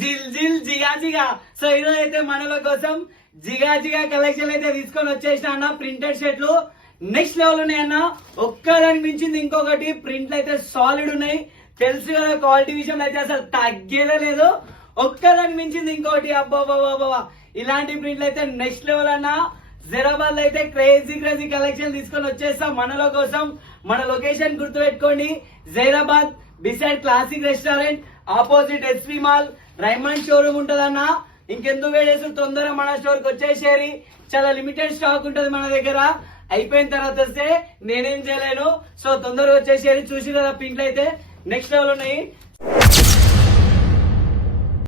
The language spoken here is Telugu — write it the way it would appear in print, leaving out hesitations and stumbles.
జిల్ జిల్ జిగా జిగా. సో ఈరోజు అయితే మనల కోసం జిగా జిగా కలెక్షన్ అయితే తీసుకొని వచ్చేసిన అన్న. ప్రింటెడ్ షర్ట్లు నెక్స్ట్ లెవెల్ ఉన్నాయి అన్న. ఒక్కదానికి మించింది ఇంకొకటి. ప్రింట్లు అయితే సాలిడ్ ఉన్నాయి. తెలుసు కదా క్వాలిటీ విషయంలో అయితే అసలు తగ్గేదే లేదు. ఒక్కదానికి మించింది ఇంకోటి. అబ్బాబాబా ఇలాంటి ప్రింట్లు అయితే నెక్స్ట్ లెవెల్ అన్న. జైరాబాద్ లో అయితే క్రేజీ క్రేజీ కలెక్షన్ తీసుకొని వచ్చేస్తాం మనలో కోసం. మన లొకేషన్ గుర్తు పెట్టుకోండి, Zaheerabad beside classic restaurant opposite SP mall Raymond showroom ఉంటదన్న. ఇంకెందుకు వేడేసి తొందరగా మన స్టోర్ కి వచ్చేసేరి. చాలా లిమిటెడ్ స్టాక్ ఉంటది మన దగ్గర. అయిపోయిన తర్వాత వస్తే నేనేం చేయలేను. సో తొందరగా వచ్చేసేరి. చూసి కదా పింట్లు అయితే నెక్స్ట్ లెవెల్ ఉన్నాయి.